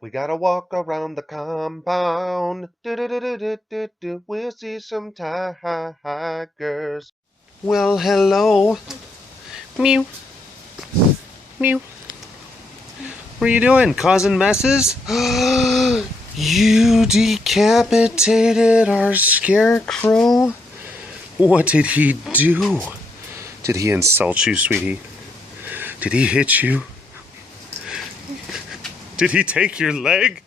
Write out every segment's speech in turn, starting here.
We gotta walk around the compound. Do. We'll see some tigers. Well, hello. Mew. Mew. What are you doing? Causing messes? You decapitated our scarecrow? What did he do? Did he insult you, sweetie? Did he hit you? Did he take your leg?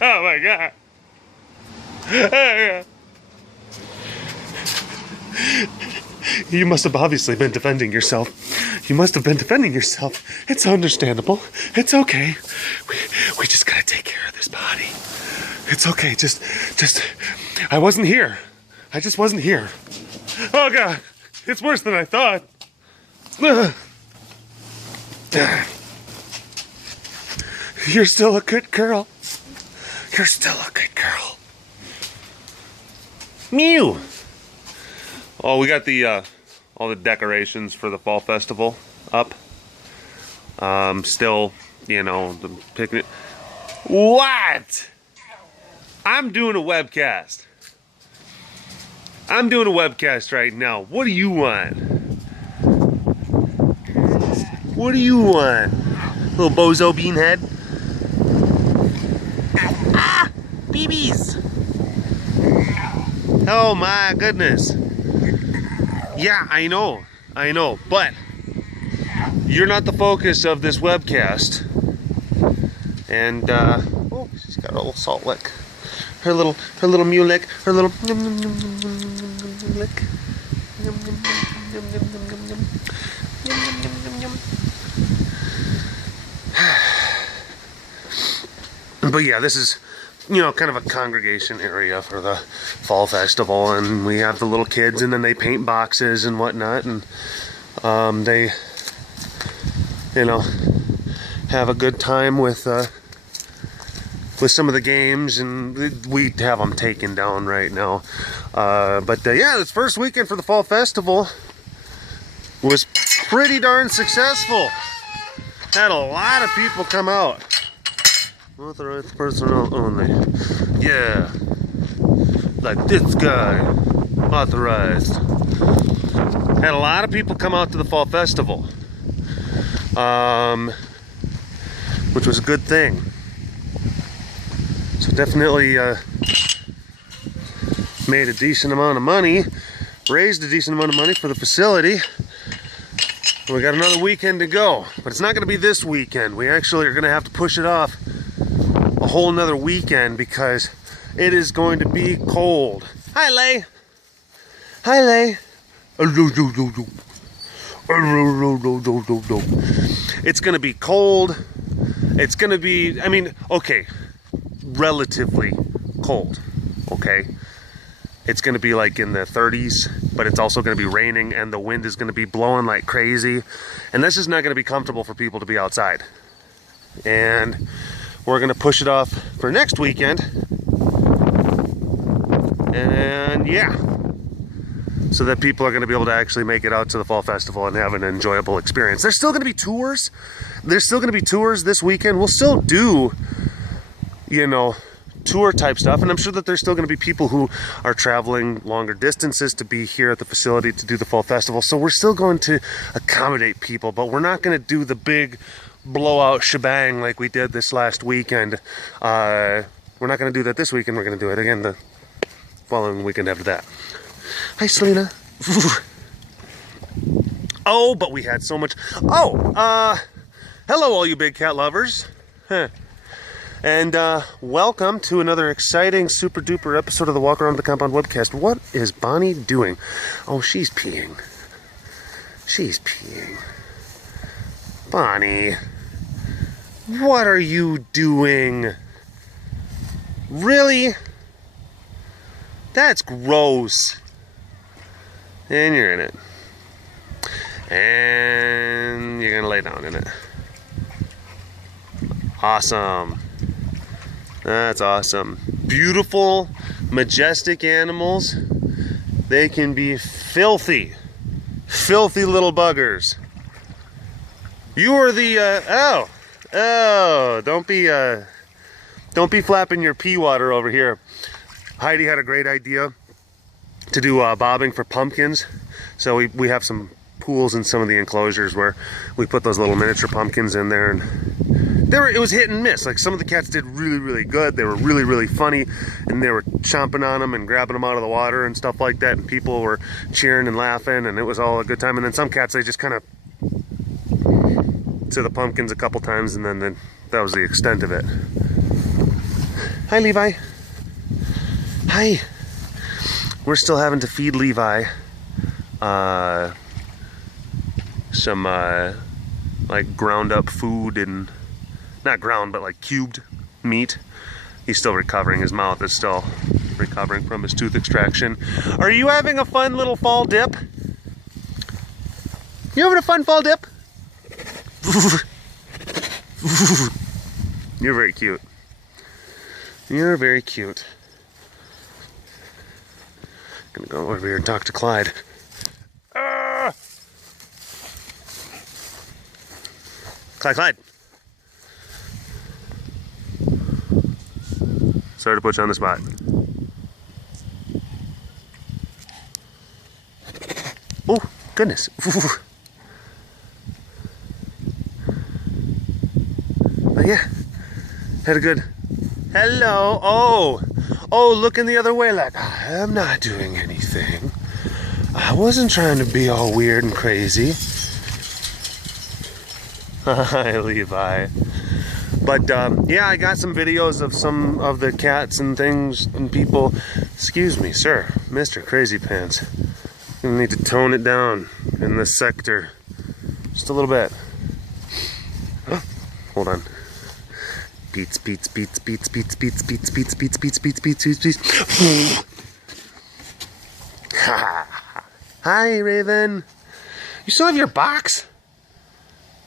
Oh my god. You must have obviously been defending yourself. You must have been defending yourself. It's understandable. It's okay. We just gotta take care of this body. It's okay. Just, I wasn't here. I just wasn't here. Oh god. It's worse than I thought. You're still a good girl. You're still a good girl. Mew. Oh, we got the all the decorations for the fall festival up. Still, you know, the picnic. What? I'm doing a webcast. I'm doing a webcast right now. What do you want? What do you want? Little bozo beanhead? Ah! BBs! Oh my goodness. Yeah, I know, but you're not the focus of this webcast. And, oh, she's got a little salt lick. Her little mew lick, her little lick. But yeah, this is, you know, kind of a congregation area for the fall festival, and we have the little kids, and then they paint boxes and whatnot, and they, you know, have a good time with some of the games, and we have them taken down right now. But yeah, this first weekend for the fall festival was pretty darn successful. Had a lot of people come out. Authorized personnel only. Yeah. Like this guy. Authorized. Had a lot of people come out to the fall festival. Which was a good thing. So definitely made a decent amount of money. Raised a decent amount of money for the facility. We got another weekend to go. But it's not going to be this weekend. We actually are going to have to push it off a whole nother weekend because it is going to be cold. Hi, Lay. Hi, Lay. It's going to be cold. It's going to be, I mean, okay, relatively cold, okay? It's going to be like in the 30s, but it's also going to be raining, and the wind is going to be blowing like crazy. And this is not going to be comfortable for people to be outside. And we're going to push it off for next weekend. And yeah, so that people are going to be able to actually make it out to the fall festival and have an enjoyable experience. There's still going to be tours. There's still going to be tours this weekend. We'll still do, you know, tour type stuff, and I'm sure that there's still going to be people who are traveling longer distances to be here at the facility to do the fall festival. So we're still going to accommodate people, but we're not going to do the big blowout shebang like we did this last weekend. We're not going to do that this weekend. We're going to do it again the following weekend after that. Hi, Selena. Oh, but we had so much. Oh, hello all you big cat lovers. Huh. And welcome to another exciting super duper episode of the Walk Around the Compound webcast. What is Bonnie doing? Oh, she's peeing. She's peeing. Bonnie, what are you doing? Really? That's gross. And you're in it. And you're gonna lay down in it. Awesome. That's awesome. Beautiful, majestic animals. They can be filthy. Filthy little buggers. You are the, oh, Oh, don't be flapping your pea water over here. Heidi had a great idea to do bobbing for pumpkins. So we have some pools in some of the enclosures where we put those little miniature pumpkins in there, and it was hit and miss. Like, some of the cats did really, really good. They were really, really funny, and they were chomping on them and grabbing them out of the water and stuff like that, and people were cheering and laughing, and it was all a good time. And then some cats, they just kind of to the pumpkins a couple times, and then that was the extent of it. Hi, Levi. Hi. We're still having to feed Levi some like ground up food, and not ground, but like cubed meat. He's still recovering. His mouth is still recovering from his tooth extraction. Are you having a fun little fall dip? You having a fun fall dip? You're very cute. You're very cute. Gonna go over here and talk to Clyde. Clyde. Sorry to put you on the spot. Oh, goodness. But yeah, had a good... Hello. Oh, looking the other way like, I'm not doing anything. I wasn't trying to be all weird and crazy. Hi, Levi. But yeah, I got some videos of some of the cats and things and people. Excuse me, sir, Mr. Crazy Pants. You need to tone it down in this sector just a little bit. Oh, hold on. Beats. Hi, Raven. You still have your box?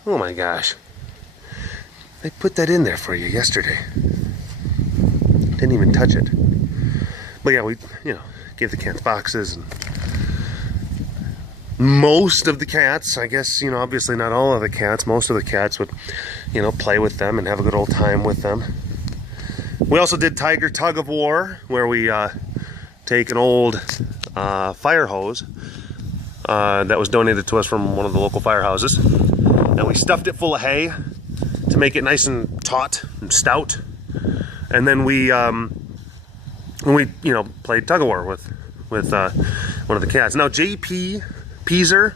Oh my gosh. I put that in there for you yesterday. Didn't even touch it. But yeah, we, gave the cats boxes, and most of the cats, I guess, obviously not all of the cats, most of the cats would, play with them and have a good old time with them. We also did Tiger Tug-of-War, where we take an old fire hose that was donated to us from one of the local firehouses, and we stuffed it full of hay to make it nice and taut and stout. And then we played tug-of-war with one of the cats. Now JP Peaser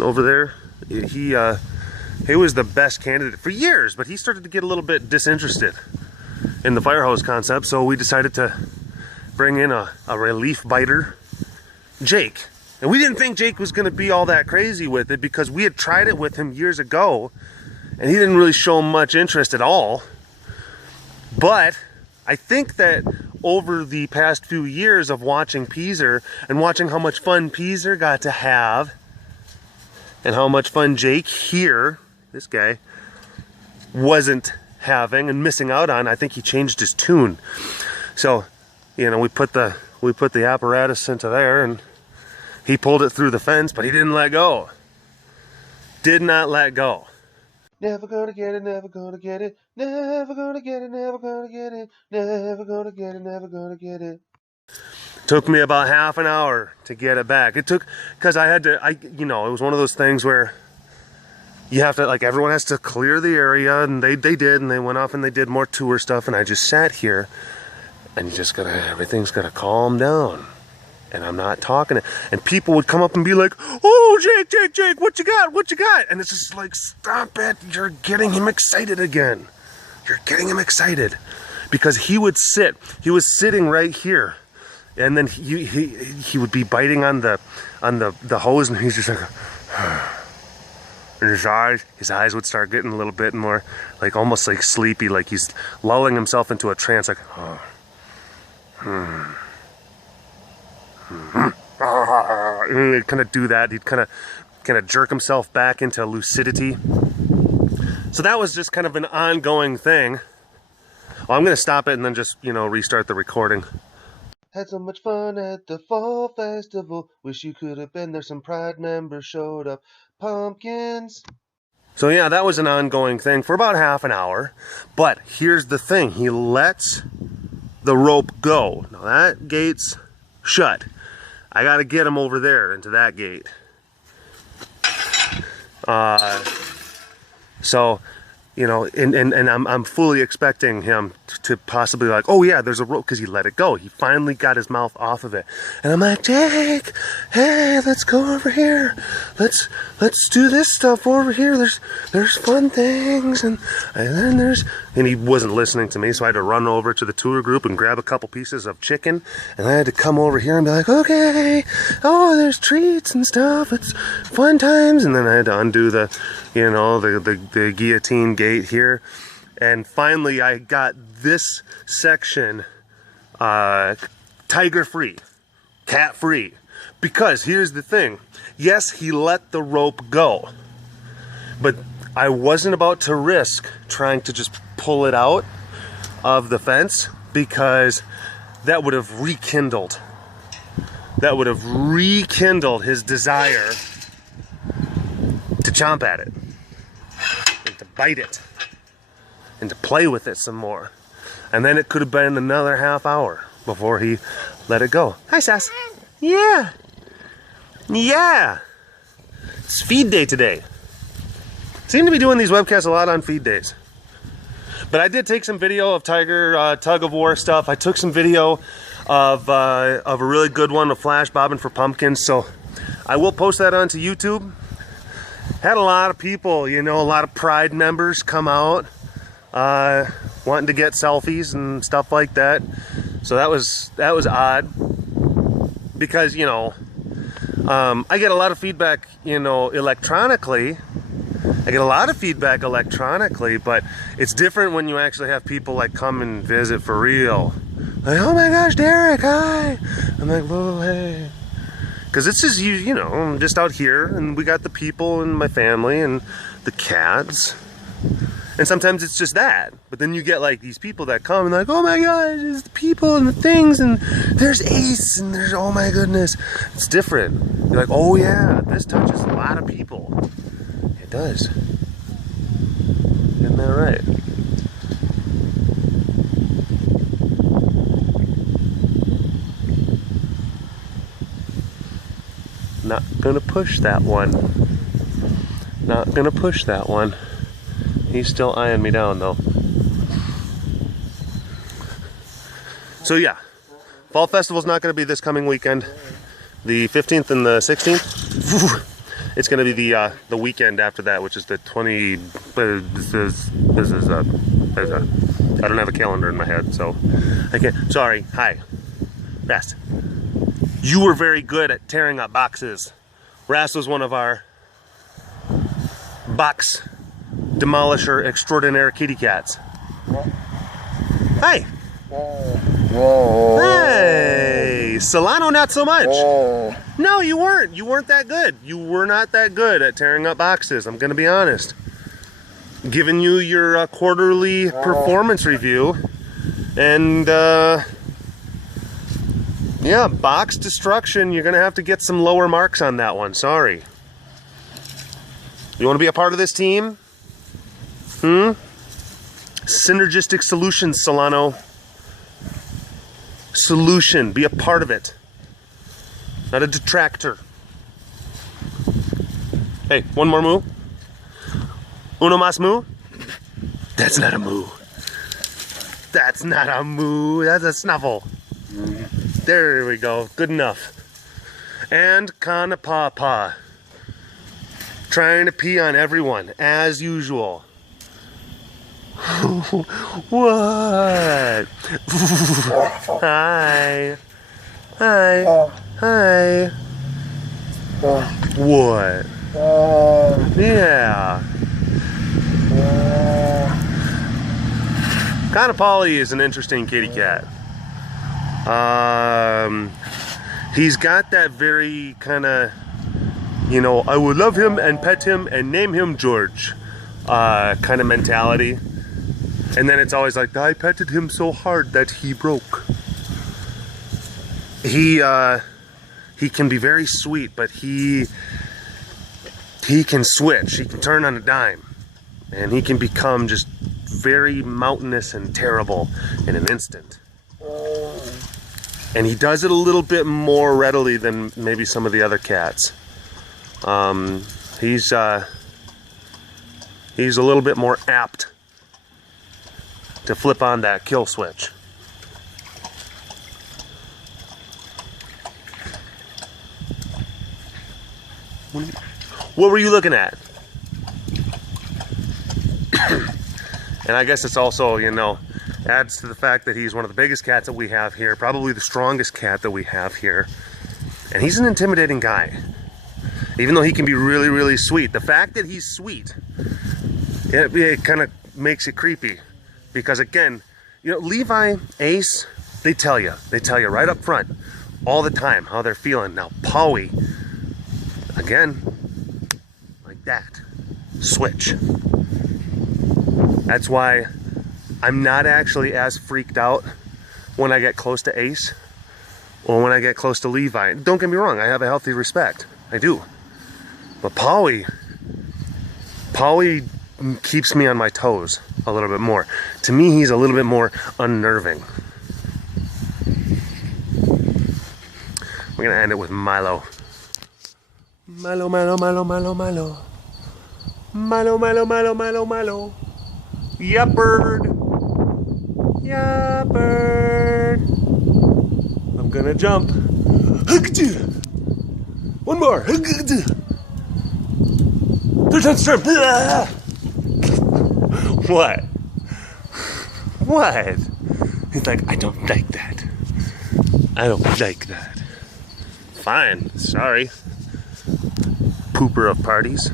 over there, he was the best candidate for years, but he started to get a little bit disinterested in the fire hose concept, so we decided to bring in a relief biter, Jake. And we didn't think Jake was going to be all that crazy with it, because we had tried it with him years ago and he didn't really show much interest at all. But I think that over the past few years of watching Peaser and watching how much fun Peaser got to have, and how much fun Jake here, this guy, wasn't having and missing out on, I think he changed his tune. So, we put the apparatus into there, and he pulled it through the fence, but he didn't let go. Did not let go. Never gonna get it, never gonna get it, never gonna get it, never gonna get it, never gonna get it, never gonna get it. Took me about half an hour to get it back. It took, because it was one of those things where you have to, everyone has to clear the area, and they did, and they went off and they did more tour stuff, and I just sat here, and everything's gotta calm down. And I'm not talking, and people would come up and be like, oh, Jake, what you got? And it's just like, stop it, you're getting him excited again. You're getting him excited. Because he was sitting right here, and then he would be biting on the hose, and he's just like, and his eyes would start getting a little bit more, almost like sleepy, like he's lulling himself into a trance, like, and he'd kind of do that. He'd kind of jerk himself back into lucidity. So that was just kind of an ongoing thing. Well, I'm going to stop it and then just, restart the recording. Had so much fun at the fall festival. Wish you could have been there. Some Pride members showed up. Pumpkins. So yeah, that was an ongoing thing for about half an hour. But here's the thing, he lets the rope go. Now that gate's shut. I gotta get him over there into that gate. So, you know, and I'm fully expecting him to possibly like, oh yeah, there's a rope, because he let it go. He finally got his mouth off of it. And I'm like, Jake, hey, let's go over here. Let's do this stuff over here. There's fun things, and then he wasn't listening to me, so I had to run over to the tour group and grab a couple pieces of chicken, and I had to come over here and be like, okay, oh, there's treats and stuff. It's fun times. And then I had to undo the, you know, the guillotine gate here. And finally I got this section tiger free, cat free. Because here's the thing, yes, he let the rope go, but I wasn't about to risk trying to just pull it out of the fence, because that would have rekindled his desire to chomp at it and to bite it and to play with it some more. And then it could have been another half hour before he let it go. Hi, Sass. Yeah. Yeah. It's feed day today. Seem to be doing these webcasts a lot on feed days. But I did take some video of Tiger tug-of-war stuff. I took some video of a really good one, of Flash bobbing for pumpkins. So I will post that onto YouTube. Had a lot of people, you know, a lot of Pride members come out wanting to get selfies and stuff like that. So that was odd, because, you know, I get a lot of feedback, you know, electronically. I get a lot of feedback electronically, but it's different when you actually have people like come and visit for real. Like, oh my gosh, Derek, hi. I'm like, whoa, hey. Because it's just, you know, I'm just out here, and we got the people and my family and the cats. And sometimes it's just that. But then you get like these people that come and like, oh my gosh, there's the people and the things, and there's Ace, and there's, oh my goodness. It's different. You're like, oh yeah, this touches a lot of people. It does. Isn't that right? Not gonna push that one. Not gonna push that one. He's still eyeing me down though. So yeah, Fall Festival's not gonna be this coming weekend. The 15th and the 16th. It's gonna be the weekend after that, which is the 20. I don't have a calendar in my head, so I can't. Sorry. Hi. Rast. You were very good at tearing up boxes. Rast was one of our box demolisher extraordinaire kitty cats. Hi. Whoa. Hey. Solano, not so much. Whoa. No, you weren't. You weren't that good. You were not that good at tearing up boxes. I'm gonna be honest. Giving you your quarterly performance review, and yeah, box destruction. You're gonna have to get some lower marks on that one. Sorry. You want to be a part of this team? Synergistic solutions, Solano. Solution. Be a part of it. Not a detractor. Hey, one more moo. Uno más moo. That's not a moo. That's not a moo. That's a snuffle. There we go. Good enough. And Kana Papa. Trying to pee on everyone, as usual. What? Hi. Hi. Hi. What? Yeah. Kind of Polly is an interesting kitty cat. He's got that very kind of, you know, I would love him and pet him and name him George kind of mentality. And then it's always like, I petted him so hard that he broke. He can be very sweet, but he can switch. He can turn on a dime. And he can become just very mountainous and terrible in an instant. And he does it a little bit more readily than maybe some of the other cats. He's a little bit more apt to flip on that kill switch. What were you looking at? And I guess it's also, you know, adds to the fact that he's one of the biggest cats that we have here, probably the strongest cat that we have here. And he's an intimidating guy. Even though he can be really, really sweet. The fact that he's sweet, it kind of makes it creepy. Because again, you know, Levi, Ace, they tell you right up front, all the time, how they're feeling. Now, Pauly, again, like that, switch. That's why I'm not actually as freaked out when I get close to Ace or when I get close to Levi. Don't get me wrong, I have a healthy respect. I do. But Pauly keeps me on my toes a little bit more. To me, he's a little bit more unnerving. We're gonna end it with Milo. Milo, Milo, Milo, Milo, Milo. Milo, Milo, Milo, Milo, Milo. Yeah, bird. Yeah, bird. I'm gonna jump. One more. Third time's charm. What? What? He's like, I don't like that. I don't like that. Fine. Sorry. Pooper of parties.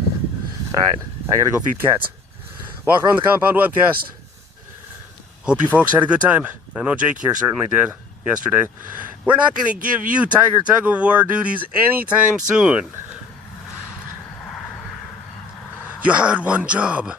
Alright, I gotta go feed cats. Walk around the compound webcast. Hope you folks had a good time. I know Jake here certainly did yesterday. We're not gonna give you Tiger tug-of-war duties anytime soon. You had one job.